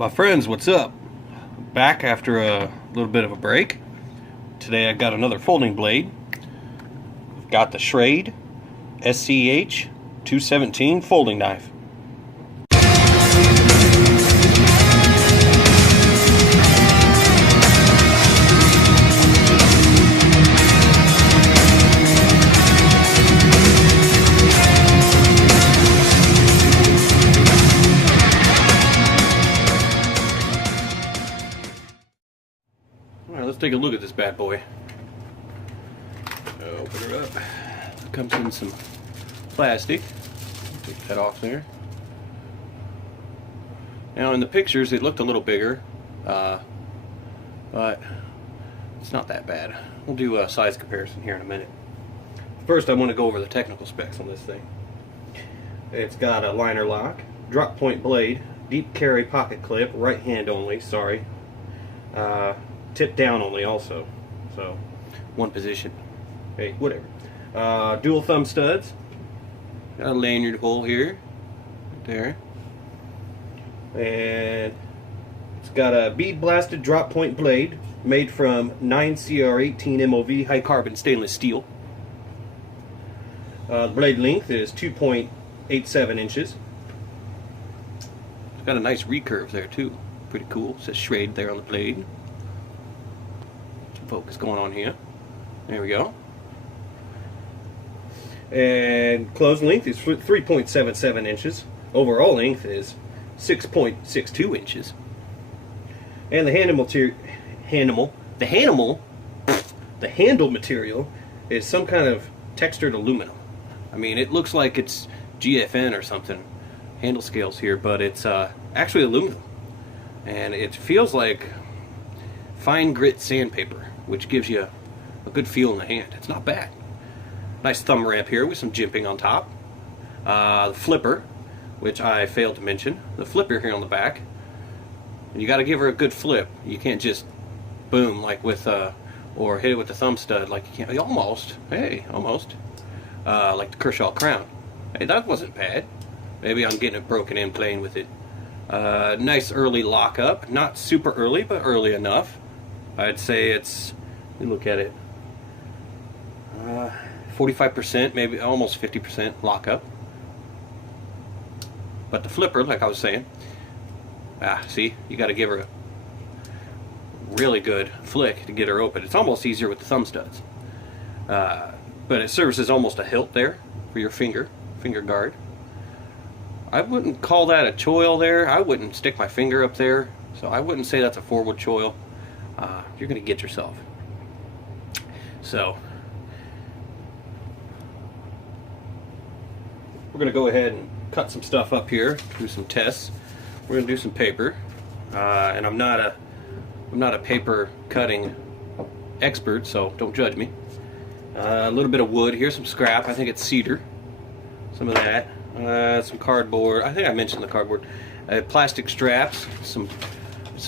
My friends, what's up? Back after a little bit of a break. Today I got another folding blade. I've got the Schrade SCH217 folding knife. Alright, let's take a look at this bad boy. Open her up. It comes in some plastic. Take that off there. Now in the pictures it looked a little bigger, but it's not that bad. We'll do a size comparison here in a minute. First I want to go over the technical specs on this thing. It's got a liner lock, drop point blade, deep carry pocket clip, right hand only, sorry. Tip down only also, so one position. Hey, whatever. Dual thumb studs. Got a lanyard hole here, right there, and it's got a bead blasted drop point blade made from 9CR18 MOV high carbon stainless steel. The blade length is 2.87 inches. It's got a nice recurve there too, pretty cool. It says Schrade there on the blade. Some focus going on here. There we go. And closed length is 3.77 inches. Overall length is 6.62 inches. And the handle material is some kind of textured aluminum. I mean, it looks like it's GFN or something, handle scales here, but it's actually aluminum. And it feels like fine grit sandpaper, which gives you a good feel in the hand. It's not bad. Nice thumb ramp here with some jimping on top. The flipper, which I failed to mention. The flipper here on the back. And you got to give her a good flip. You can't just boom like with or hit it with the thumb stud like you can't. Almost. Hey, almost. Like the Kershaw crown. Hey, that wasn't bad. Maybe I'm getting it broken in playing with it. Nice early lockup. Not super early, but early enough. I'd say it's. Let me look at it. 45%, maybe almost 50% lockup. But the flipper, like I was saying, see, you got to give her a really good flick to get her open. It's almost easier with the thumb studs. But it serves as almost a hilt there for your finger guard. I wouldn't call that a choil there. I wouldn't stick my finger up there. So I wouldn't say that's a forward choil. You're going to get yourself. So we're going to go ahead and cut some stuff up here, do some tests. We're going to do some paper, and I'm not a paper cutting expert, so don't judge me. A little bit of wood here, some scrap. I think it's cedar. Some of that. Some cardboard. I think I mentioned the cardboard. Plastic straps. Some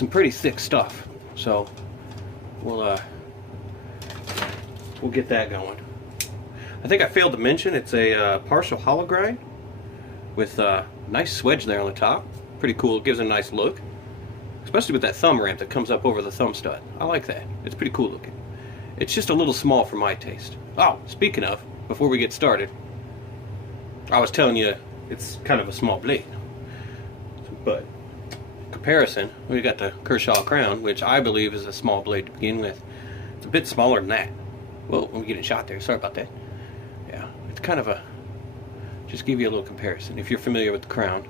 pretty thick stuff. So we'll get that going. I think I failed to mention it's a partial hollow grind with a nice swedge there on the top. Pretty cool. It gives a nice look, especially with that thumb ramp that comes up over the thumb stud. I like that. It's pretty cool looking. It's just a little small for my taste. Oh, speaking of, before we get started, I was telling you it's kind of a small blade, but comparison, we got the Kershaw crown, which I believe is a small blade to begin with. It's a bit smaller than that. Whoa, I'm getting shot there. Sorry about that. Yeah, it's kind of a, just give you a little comparison. If you're familiar with the crown,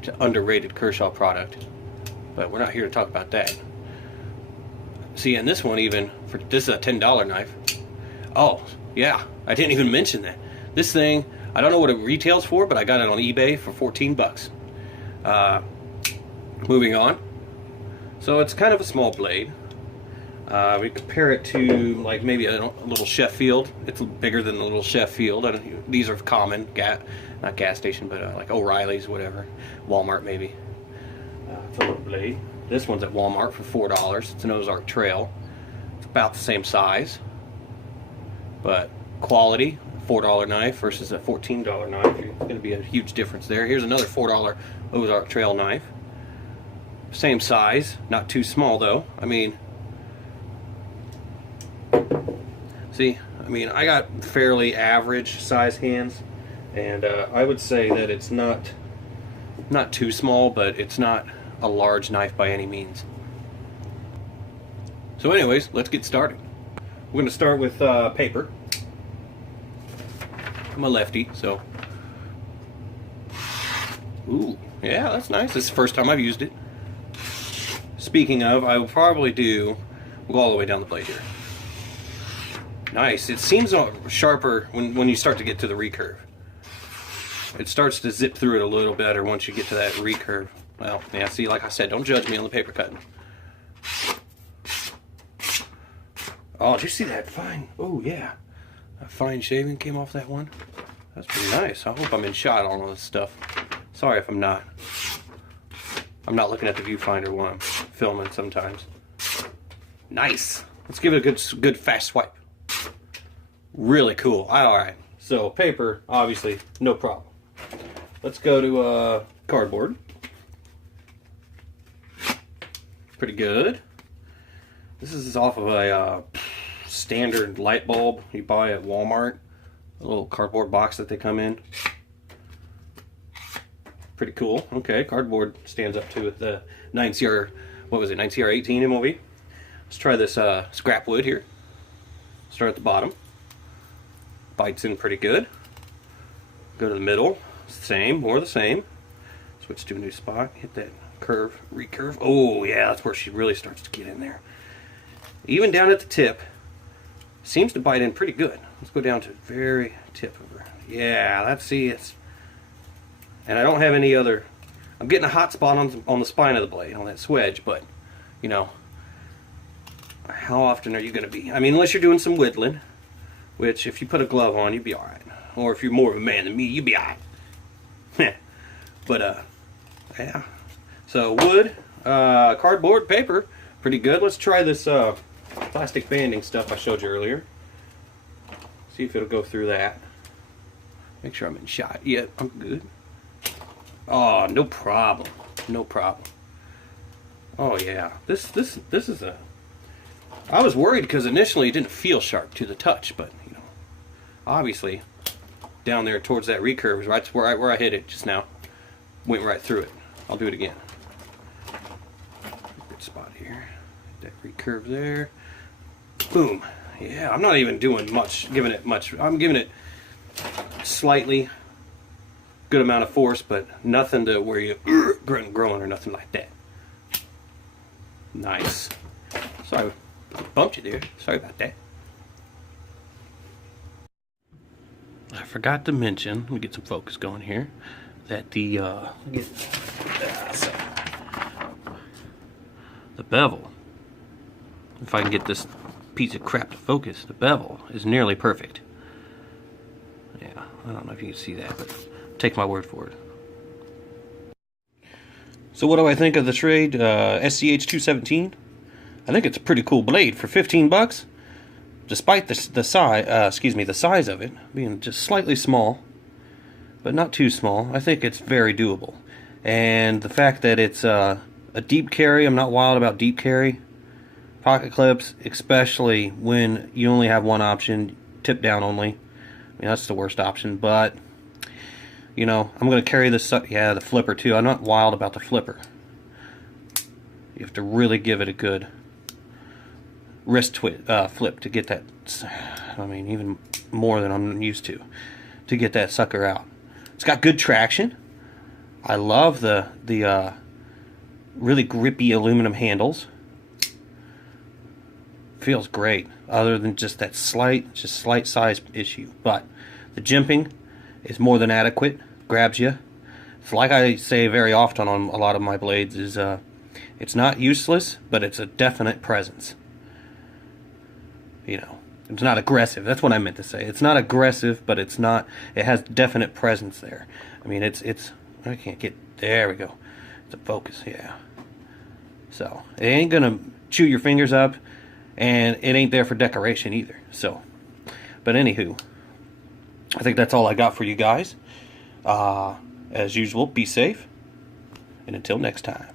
it's an underrated Kershaw product, but we're not here to talk about that. See, and this one even, this is a $10 knife. Oh, yeah, I didn't even mention that. This thing, I don't know what it retails for, but I got it on eBay for 14 bucks. Moving on. So it's kind of a small blade. We compare it to like maybe a little Sheffield. It's bigger than the little Sheffield. These are common, not gas station, but like O'Reilly's, whatever. Walmart maybe. It's a little blade. This one's at Walmart for $4. It's an Ozark Trail. It's about the same size, but quality. $4 knife versus a $14 knife. There's going to be a huge difference there. Here's another $4 Ozark Trail knife. Same size, not too small though. I mean, see, I got fairly average size hands, and I would say that it's not too small, but it's not a large knife by any means. So anyways, let's get started. We're going to start with paper. I'm a lefty, so... Ooh, yeah, that's nice. This is the first time I've used it. Speaking of, I will probably we'll go all the way down the blade here. Nice. It seems sharper when you start to get to the recurve. It starts to zip through it a little better once you get to that recurve. Well, yeah, see, like I said, don't judge me on the paper cutting. Oh, did you see that fine? Oh, yeah. That fine shaving came off that one. That's pretty nice. I hope I'm in shot on all this stuff. Sorry if I'm not. I'm not looking at the viewfinder while I'm filming sometimes. Nice. Let's give it a good fast swipe. Really cool. Alright. So, paper, obviously, no problem. Let's go to cardboard. Pretty good. This is off of a standard light bulb you buy at Walmart. A little cardboard box that they come in. Pretty cool. Okay, cardboard stands up to the 9CR, what was it, 9CR18 MOV. Let's try this scrap wood here. Start at the bottom. Bites in pretty good. Go to the middle. Same, more of the same. Switch to a new spot. Hit that curve, recurve. Oh yeah, that's where she really starts to get in there. Even down at the tip, seems to bite in pretty good. Let's go down to the very tip of her. Yeah, let's see, it's... And I don't have any other... I'm getting a hot spot on the spine of the blade, on that swedge, but, you know, how often are you going to be? I mean, unless you're doing some whittling, which if you put a glove on, you'd be alright. Or if you're more of a man than me, you'd be alright. But, yeah. So, wood, cardboard, paper, pretty good. Let's try this plastic banding stuff I showed you earlier. See if it'll go through that. Make sure I'm in shot. Yeah, I'm good. Oh, no problem. No problem. Oh yeah, this is a... I was worried because initially it didn't feel sharp to the touch, but you know, obviously down there towards that recurve is right where I hit it just now. Went right through it. I'll do it again. Good spot here. That recurve there. Boom. Yeah, I'm not even doing much, giving it much. I'm giving it slightly good amount of force, but nothing to where you growing or nothing like that. Nice. Sorry, I bumped you there. Sorry about that. I forgot to mention, let me get some focus going here, that the bevel, if I can get this piece of crap to focus, the bevel is nearly perfect. Yeah, I don't know if you can see that, but take my word for it. So what do I think of the Schrade SCH217? I think it's a pretty cool blade for 15 bucks. Despite the size of it being just slightly small, but not too small, I think it's very doable. And the fact that it's a deep carry, I'm not wild about deep carry. Pocket clips, especially when you only have one option, tip down only. I mean, that's the worst option, but you know, I'm going to carry this, yeah, the flipper too. I'm not wild about the flipper. You have to really give it a good wrist flip to get that, I mean, even more than I'm used to get that sucker out. It's got good traction. I love the really grippy aluminum handles. Feels great, other than just that slight size issue. But the jimping is more than adequate. Grabs you. It's like I say very often on a lot of my blades, is it's not useless, but it's a definite presence. You know, it's not aggressive. That's what I meant to say. It's not aggressive, but it has definite presence there. I mean, it's I can't get, there we go. It's a focus, yeah. So it ain't gonna chew your fingers up, and it ain't there for decoration either. So, but anywho, I think that's all I got for you guys. As usual, be safe, and until next time.